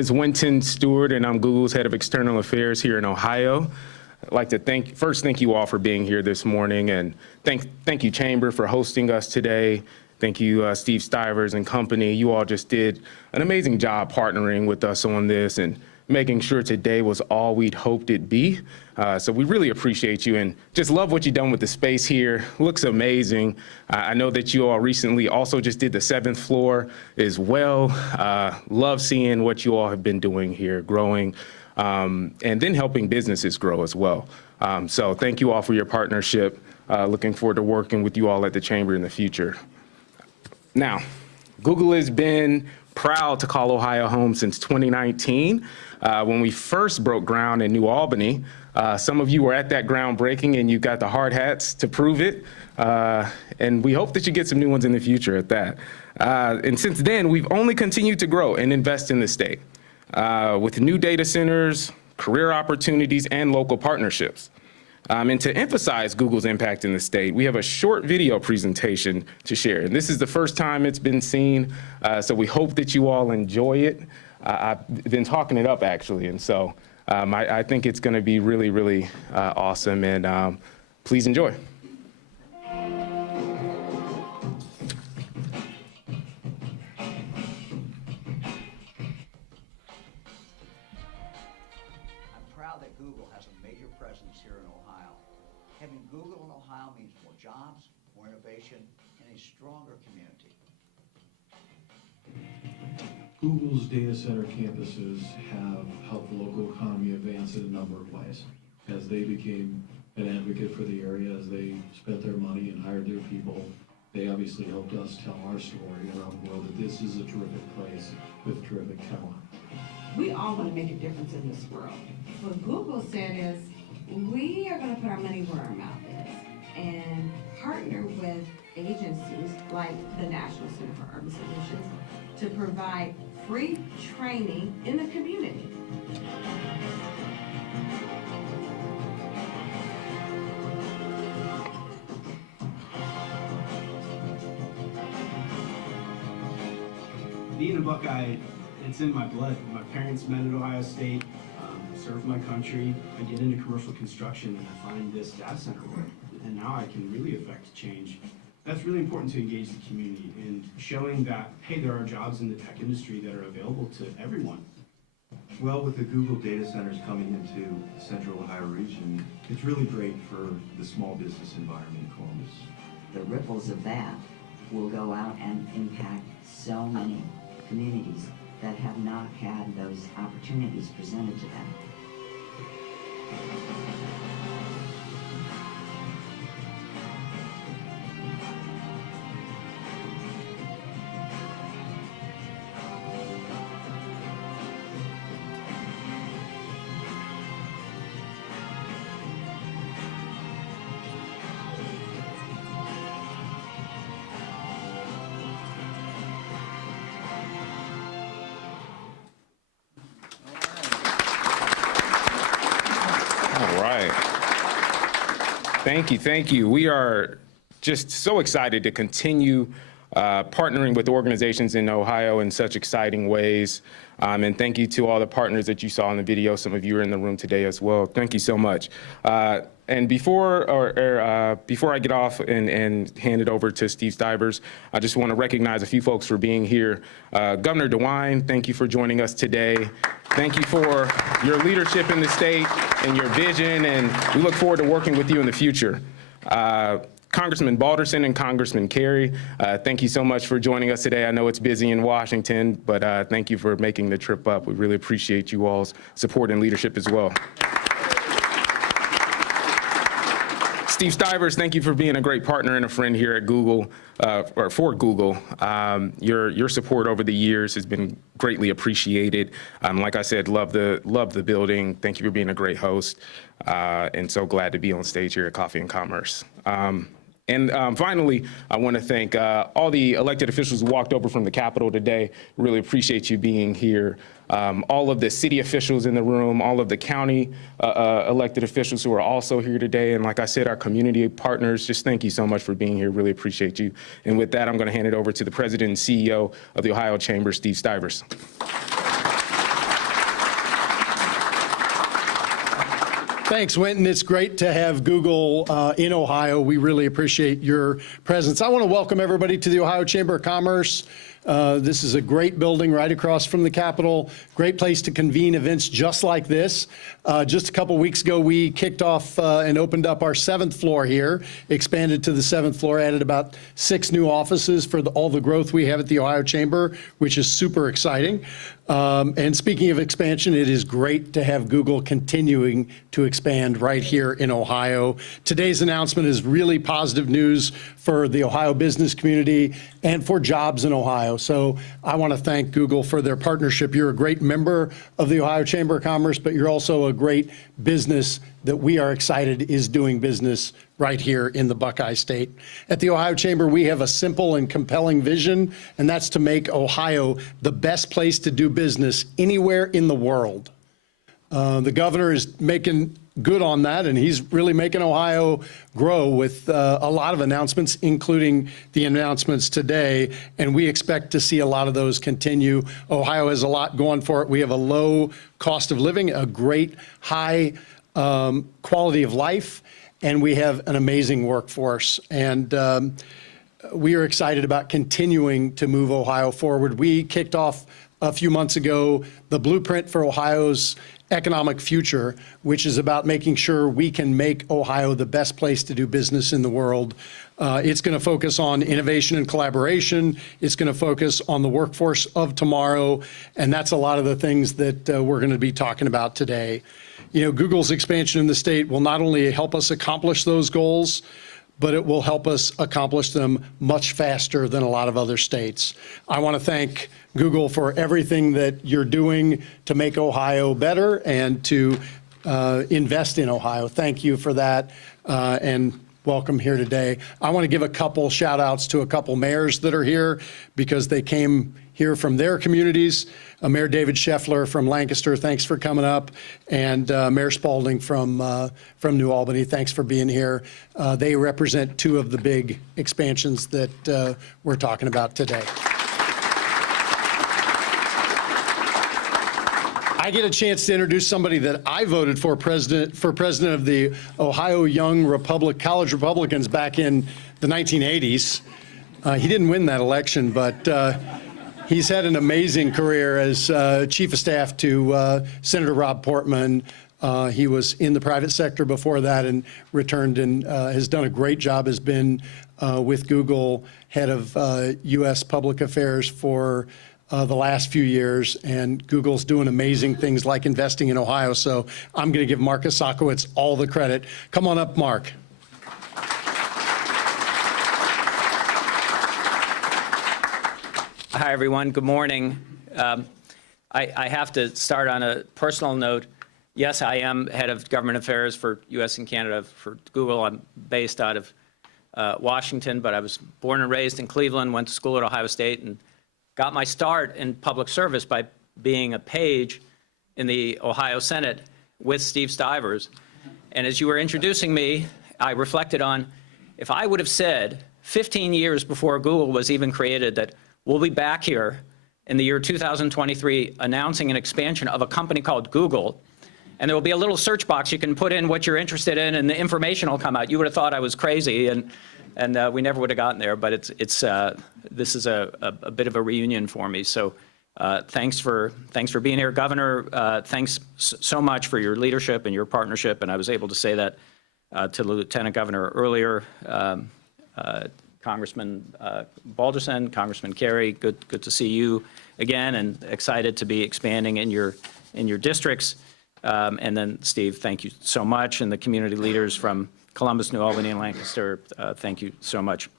It's Winton Stewart, and I'm Google's head of external affairs here in Ohio. I'd like to thank you all for being here this morning, and thank you, Chamber, for hosting us today. Thank you, Steve Stivers and company. You all just did an amazing job partnering with us on this and making sure today was all we'd hoped it'd be. So we really appreciate you and just love what you've done with the space here. Looks amazing. I know that you all recently also just did the 7th floor as well. Love seeing what you all have been doing here, growing, and then helping businesses grow as well. So thank you all for your partnership. Looking forward to working with you all at the Chamber in the future. Now, Google has been proud to call Ohio home since 2019. When we first broke ground in New Albany, some of you were at that groundbreaking and you got the hard hats to prove it. And we hope that you get some new ones in the future at that. And since then, we've only continued to grow and invest in the state with new data centers, career opportunities, and local partnerships. And to emphasize Google's impact in the state, we have a short video presentation to share. And this is the first time it's been seen, so we hope that you all enjoy it. I've been talking it up, actually, and so I think it's going to be really, really awesome, and please enjoy. Having Google in Ohio means more jobs, more innovation, and a stronger community. Google's data center campuses have helped the local economy advance in a number of ways. As they became an advocate for the area, as they spent their money and hired their people, they obviously helped us tell our story around the world that this is a terrific place with terrific talent. We all want to make a difference in this world. What Google said is, we are going to put our money where our mouth is and partner with agencies like the National Center for Urban Solutions to provide free training in the community. Being a Buckeye, it's in my blood. My parents met at Ohio State. Serve my country, I get into commercial construction, and I find this data center work, and now I can really affect change. That's really important to engage the community and showing that, hey, there are jobs in the tech industry that are available to everyone. Well, with the Google data centers coming into the Central Ohio region, it's really great for the small business environment in Columbus. The ripples of that will go out and impact so many communities that have not had those opportunities presented to them. Thank you. We are just so excited to continue partnering with organizations in Ohio in such exciting ways. And thank you to all the partners that you saw in the video. Some of you are in the room today as well. Thank you so much. And before I get off and hand it over to Steve Stivers, I just want to recognize a few folks for being here. Governor DeWine, thank you for joining us today. Thank you for your leadership in the state and your vision, and we look forward to working with you in the future. Congressman Balderson and Congressman Carey, thank you so much for joining us today. I know it's busy in Washington, but thank you for making the trip up. We really appreciate you all's support and leadership as well. Steve Stivers, thank you for being a great partner and a friend here at Google, or for Google. Your support over the years has been greatly appreciated. Like I said, love the building. Thank you for being a great host, and so glad to be on stage here at Coffee and Commerce. And finally, I want to thank all the elected officials who walked over from the Capitol today. Really appreciate you being here. All of the city officials in the room, all of the county elected officials who are also here today, and like I said, our community partners, just thank you so much for being here. Really appreciate you. And with that, I'm going to hand it over to the President and CEO of the Ohio Chamber, Steve Stivers. Thanks, Winton. It's great to have Google in Ohio. We really appreciate your presence. I want to welcome everybody to the Ohio Chamber of Commerce. This is a great building right across from the Capitol. Great place to convene events just like this. Just a couple weeks ago, we kicked off and opened up our 7th floor here, expanded to the 7th floor, added about 6 new offices for all the growth we have at the Ohio Chamber, which is super exciting. And speaking of expansion, it is great to have Google continuing to expand right here in Ohio. Today's announcement is really positive news for the Ohio business community and for jobs in Ohio. So I want to thank Google for their partnership. You're a great member of the Ohio Chamber of Commerce, but you're also a great business that we are excited is doing business right here in the Buckeye State. At the Ohio Chamber, we have a simple and compelling vision, and that's to make Ohio the best place to do business anywhere in the world. The governor is making good on that, and he's really making Ohio grow with a lot of announcements, including the announcements today, and we expect to see a lot of those continue. Ohio has a lot going for it. We have a low cost of living, a great high quality of life, and we have an amazing workforce. And we are excited about continuing to move Ohio forward. We kicked off a few months ago the blueprint for Ohio's economic future, which is about making sure we can make Ohio the best place to do business in the world. It's going to focus on innovation and collaboration. It's going to focus on the workforce of tomorrow. And that's a lot of the things that we're going to be talking about today. You know, Google's expansion in the state will not only help us accomplish those goals, but it will help us accomplish them much faster than a lot of other states. I want to thank Google for everything that you're doing to make Ohio better and to invest in Ohio. Thank you for that, and welcome here today. I want to give a couple shout outs to a couple mayors that are here because they came here from their communities. Mayor David Scheffler from Lancaster, thanks for coming up, and Mayor Spalding from New Albany, thanks for being here. They represent 2 of the big expansions that we're talking about today. I get a chance to introduce somebody that I voted for president of the Ohio Young College Republicans back in the 1980s. He didn't win that election, but he's had an amazing career as chief of staff to Senator Rob Portman. He was in the private sector before that and returned and has done a great job, has been with Google, head of U.S. Public Affairs for the last few years, and Google's doing amazing things like investing in Ohio. So I'm going to give Mark Osakowicz all the credit. Come on up, Mark. Hi, everyone. Good morning. I have to start on a personal note. Yes, I am head of government affairs for U.S. and Canada for Google. I'm based out of Washington, but I was born and raised in Cleveland, went to school at Ohio State, and got my start in public service by being a page in the Ohio Senate with Steve Stivers. And as you were introducing me, I reflected on if I would have said 15 years before Google was even created that we'll be back here in the year 2023 announcing an expansion of a company called Google, and there will be a little search box you can put in what you're interested in and the information will come out. You would have thought I was crazy, and we never would have gotten there, but this is a bit of a reunion for me. So thanks for being here, Governor. Thanks so much for your leadership and your partnership, and I was able to say that to the Lieutenant Governor earlier. Congressman Balderson, Congressman Carey, good to see you again, and excited to be expanding in your districts. And then Steve, thank you so much, and the community leaders from Columbus, New Albany, and Lancaster, thank you so much.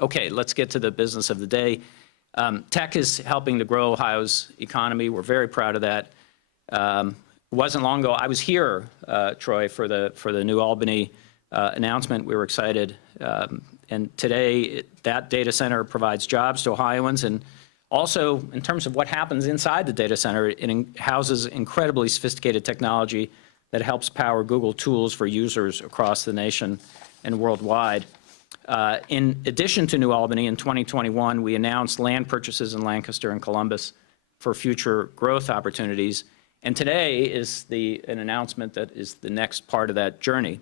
Okay, let's get to the business of the day. Tech is helping to grow Ohio's economy. We're very proud of that. It wasn't long ago, I was here, Troy, for the New Albany announcement. We were excited. And today, that data center provides jobs to Ohioans, and also in terms of what happens inside the data center, it houses incredibly sophisticated technology that helps power Google tools for users across the nation and worldwide. In addition to New Albany, in 2021, we announced land purchases in Lancaster and Columbus for future growth opportunities. And today is an announcement that is the next part of that journey.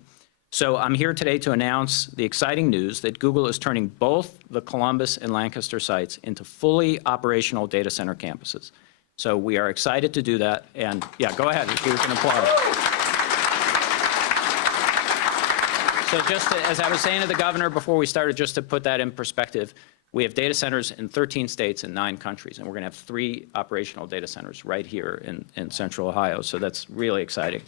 So I'm here today to announce the exciting news that Google is turning both the Columbus and Lancaster sites into fully operational data center campuses. So we are excited to do that. And yeah, go ahead, you can applaud. So just as I was saying to the governor before we started, just to put that in perspective, we have data centers in 13 states and 9 countries, and we're going to have 3 operational data centers right here in central Ohio. So that's really exciting.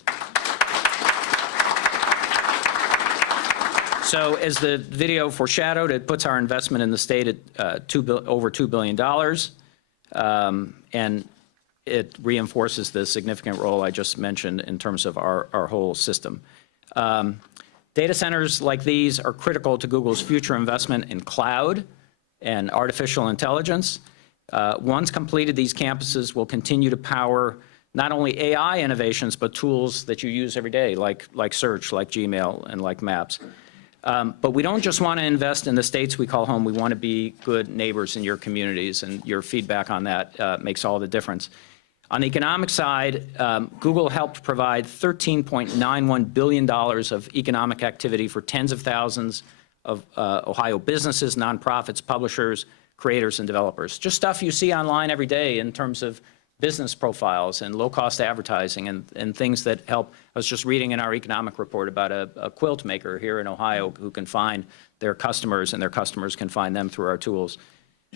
So as the video foreshadowed, it puts our investment in the state at over $2 billion, and it reinforces the significant role I just mentioned in terms of our whole system. Data centers like these are critical to Google's future investment in cloud and artificial intelligence. Once completed, these campuses will continue to power not only AI innovations, but tools that you use every day, like search, like Gmail, and like Maps. But we don't just want to invest in the states we call home. We want to be good neighbors in your communities, and your feedback on that makes all the difference. On the economic side, Google helped provide $13.91 billion of economic activity for tens of thousands of Ohio businesses, nonprofits, publishers, creators, and developers. Just stuff you see online every day in terms of business profiles and low-cost advertising and things that help. I was just reading in our economic report about a quilt maker here in Ohio who can find their customers, and their customers can find them through our tools.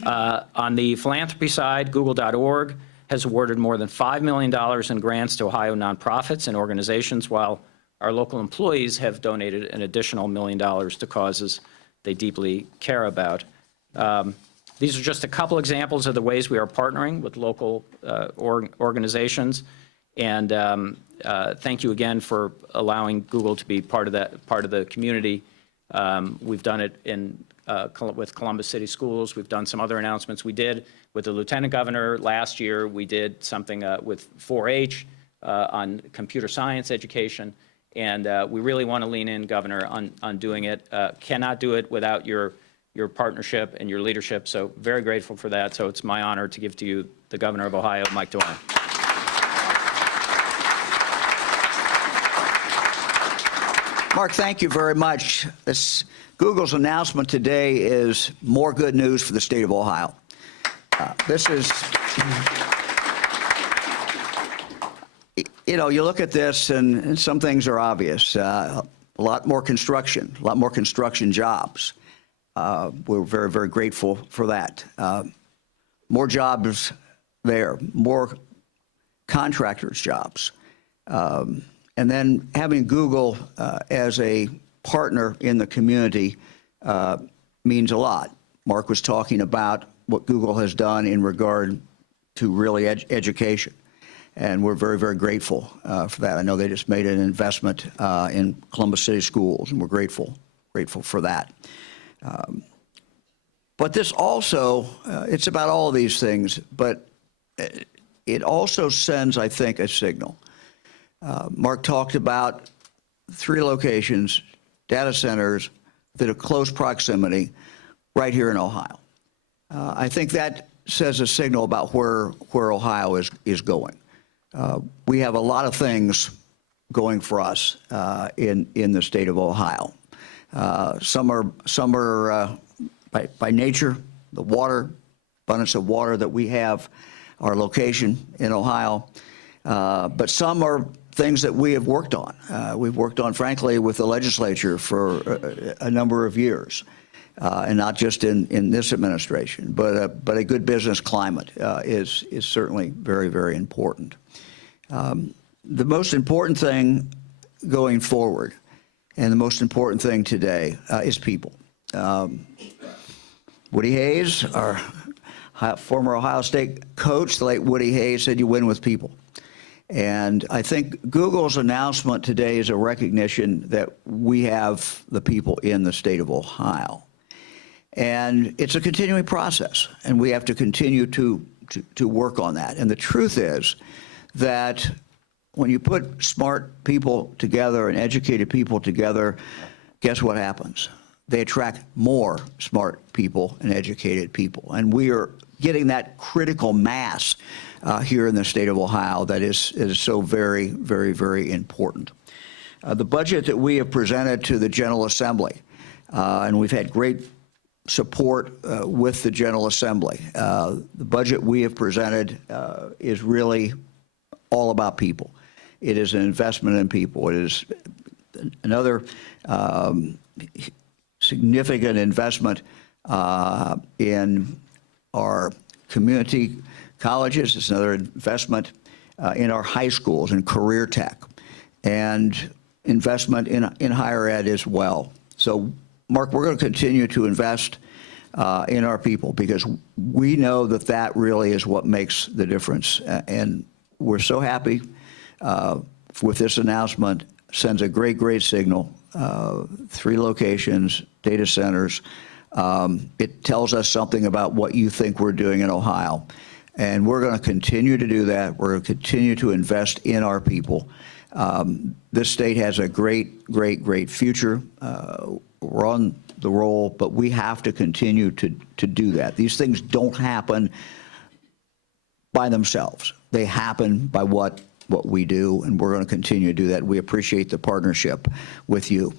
On the philanthropy side, Google.org has awarded more than $5 million in grants to Ohio nonprofits and organizations, while our local employees have donated an additional $1 million to causes they deeply care about. These are just a couple examples of the ways we are partnering with local organizations. And thank you again for allowing Google to be part of the community. We've done it with Columbus City Schools. We've done some other announcements. We did with the Lieutenant Governor last year. We did something with 4-H on computer science education. And we really want to lean in, Governor, on doing it. Cannot do it without your partnership and your leadership. So very grateful for that. So it's my honor to give to you the Governor of Ohio, Mike DeWine. Mark, thank you very much. Google's announcement today is more good news for the state of Ohio. This is, you know, you look at this and some things are obvious. A lot more construction jobs. We're very, very grateful for that. More jobs there, more contractors' jobs. And then having Google as a partner in the community means a lot. Mark was talking about what Google has done in regard to really education. And we're very, very grateful for that. I know they just made an investment in Columbus City Schools, and we're grateful for that. But this also, it's about all of these things, but it also sends, I think, a signal. Mark talked about 3 locations, data centers that are close proximity right here in Ohio. I think that says a signal about where Ohio is going. We have a lot of things going for us in the state of Ohio. Some are by nature, the water, abundance of water that we have, our location in Ohio, but some are things that we have worked on. We've worked on, frankly, with the legislature for a number of years, and not just in this administration, but a good business climate is certainly very, very important. The most important thing going forward, and the most important thing today, is people. Woody Hayes, our former Ohio State coach, the late Woody Hayes, said you win with people. And I think Google's announcement today is a recognition that we have the people in the state of Ohio. And it's a continuing process, and we have to continue to work on that. And the truth is that when you put smart people together and educated people together, guess what happens? They attract more smart people and educated people. And we are getting that critical mass here in the state of Ohio that is so very, very, very important. The budget that we have presented to the General Assembly, and we've had great support with the General Assembly. The budget we have presented is really all about people. It is an investment in people. It is another significant investment in our community colleges. It's another investment in our high schools and career tech, and investment in higher ed as well. So, Mark, we're going to continue to invest in our people because we know that that really is what makes the difference. And we're so happy with this announcement. Sends a great, great signal. 3 locations, data centers. It tells us something about what you think we're doing in Ohio. And we're going to continue to do that. We're going to continue to invest in our people. This state has a great, great, great future. We're on the roll, but we have to continue to do that. These things don't happen by themselves. They happen by what we do, and we're going to continue to do that. We appreciate the partnership with you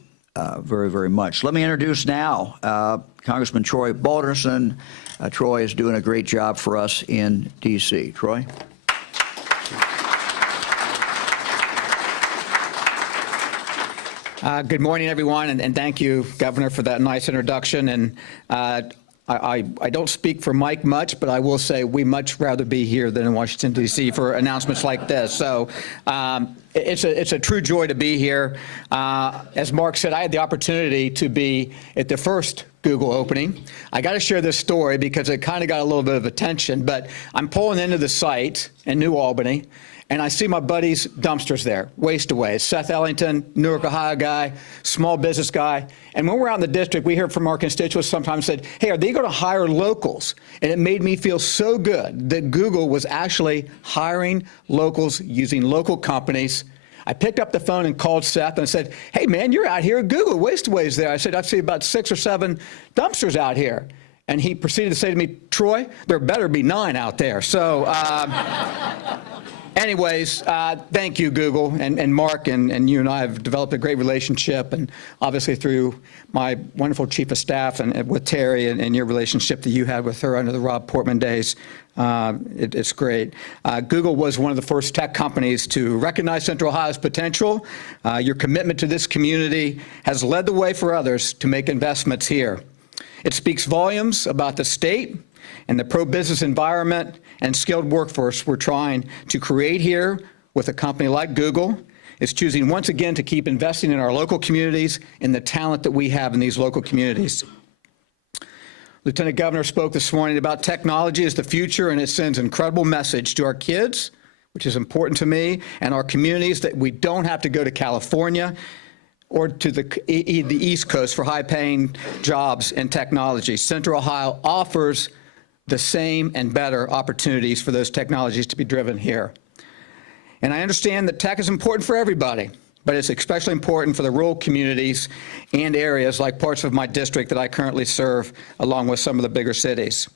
very, very much. Let me introduce now Congressman Troy Balderson. Troy is doing a great job for us in D.C. Troy? Good morning, everyone, and thank you, Governor, for that nice introduction. And I don't speak for Mike much, but I will say we much rather be here than in Washington, D.C. for announcements like this. So it's a true joy to be here. As Mark said, I had the opportunity to be at the first Google opening. I got to share this story because it kind of got a little bit of attention, but I'm pulling into the site in New Albany, and I see my buddy's dumpsters there, Waste Away. Seth Ellington, Newark, Ohio guy, small business guy. And when we're out in the district, we hear from our constituents sometimes said, hey, are they going to hire locals? And it made me feel so good that Google was actually hiring locals using local companies. I picked up the phone and called Seth and I said, hey, man, you're out here at Google. Waste Away's there. I said, I see about 6 or 7 dumpsters out here. And he proceeded to say to me, Troy, there better be 9 out there. So anyways, thank you, Google, and Mark, and you and I have developed a great relationship, and obviously through my wonderful chief of staff and with Terry and your relationship that you had with her under the Rob Portman days. It's great. Google was one of the first tech companies to recognize Central Ohio's potential. Your commitment to this community has led the way for others to make investments here. It speaks volumes about the state and the pro-business environment and skilled workforce we're trying to create here with a company like Google. Is choosing once again to keep investing in our local communities and the talent that we have in these local communities. Lieutenant Governor spoke this morning about technology as the future, and it sends an incredible message to our kids, which is important to me, and our communities that we don't have to go to California or to the East Coast for high-paying jobs in technology. Central Ohio offers the same and better opportunities for those technologies to be driven here. And I understand that tech is important for everybody, but it's especially important for the rural communities and areas like parts of my district that I currently serve, along with some of the bigger cities.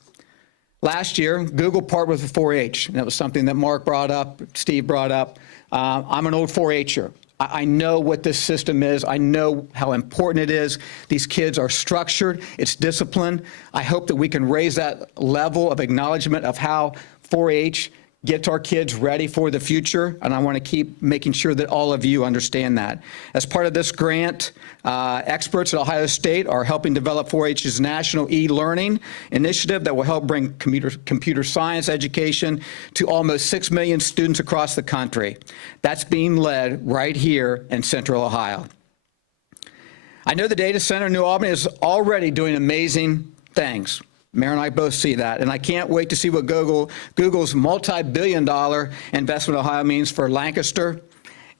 Last year, Google partnered with 4-H, and that was something that Mark brought up, Steve brought up. I'm an old 4-H'er. I know what this system is. I know how important it is. These kids are structured. It's disciplined. I hope that we can raise that level of acknowledgement of how 4-H gets our kids ready for the future, and I want to keep making sure that all of you understand that. As part of this grant, experts at Ohio State are helping develop 4-H's national e-learning initiative that will help bring computer science education to almost 6 million students across the country. That's being led right here in Central Ohio. I know the data center in New Albany is already doing amazing things. Mayor and I both see that, and I can't wait to see what Google's multi-billion-dollar investment in Ohio means for Lancaster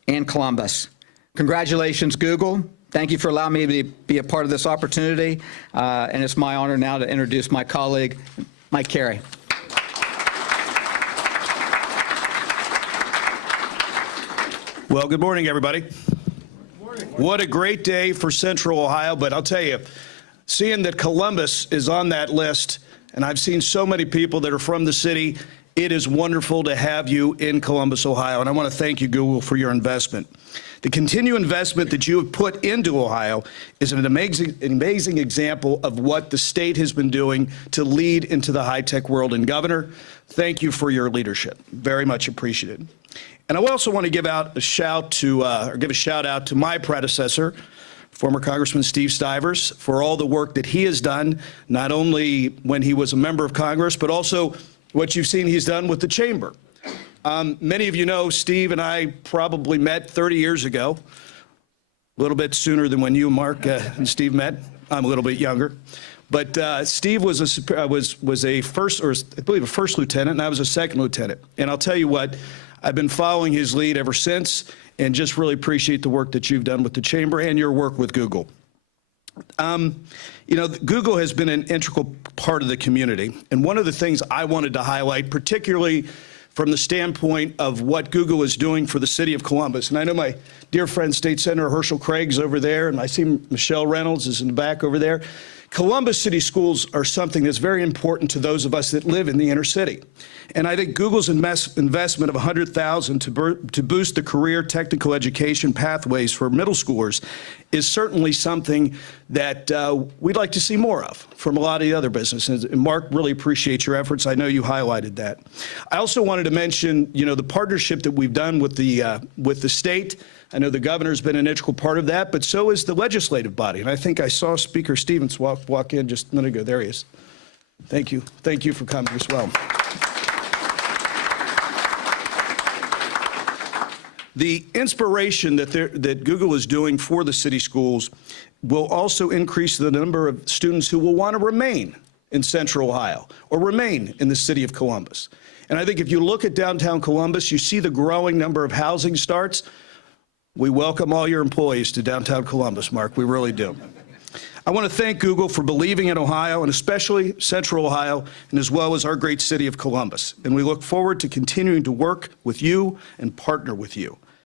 and Columbus. Congratulations, Google. Thank you for allowing me to be a part of this opportunity, and it's my honor now to introduce my colleague, Mike Carey. Well, good morning, everybody. Good morning. What a great day for Central Ohio, but I'll tell you, seeing that Columbus is on that list And I've seen so many people that are from the city. It is wonderful to have you in Columbus, Ohio, and I want to thank you, Google, for your investment. The continued investment that you have put into Ohio is an amazing example of what the state has been doing to lead into the high-tech world. And Governor, thank you for your leadership. Very much appreciated. And I also want to give a shout out to my predecessor, former Congressman Steve Stivers, for all the work that he has done, not only when he was a member of Congress, but also what you've seen he's done with the chamber. Many of you know Steve and I probably met 30 years ago, a little bit sooner than when you, Mark, and Steve met. I'm a little bit younger. But Steve was a first lieutenant, and I was a second lieutenant. And I'll tell you what, I've been following his lead ever since, and just really appreciate the work that you've done with the chamber and your work with Google. You know, Google has been an integral part of the community. And one of the things I wanted to highlight, particularly from the standpoint of what Google is doing for the city of Columbus. And I know my dear friend, State Senator Herschel Craig's over there, and I see Michelle Reynolds is in the back over there. Columbus City Schools are something that's very important to those of us that live in the inner city. And I think Google's investment of $100,000 to boost the career technical education pathways for middle schoolers is certainly something that we'd like to see more of from a lot of the other businesses. And Mark, really appreciate your efforts. I know you highlighted that. I also wanted to mention, you know, the partnership that we've done with the state. I know the governor's been an integral part of that, but so is the legislative body. And I think I saw Speaker Stevens walk in just a minute ago. There he is. Thank you. Thank you for coming as well. The inspiration that Google is doing for the city schools will also increase the number of students who will want to remain in Central Ohio or remain in the city of Columbus. And I think if you look at downtown Columbus, you see the growing number of housing starts. We welcome all your employees to downtown Columbus, Mark. We really do. I want to thank Google for believing in Ohio, and especially Central Ohio, and as well as our great city of Columbus. And we look forward to continuing to work with you and partner with you.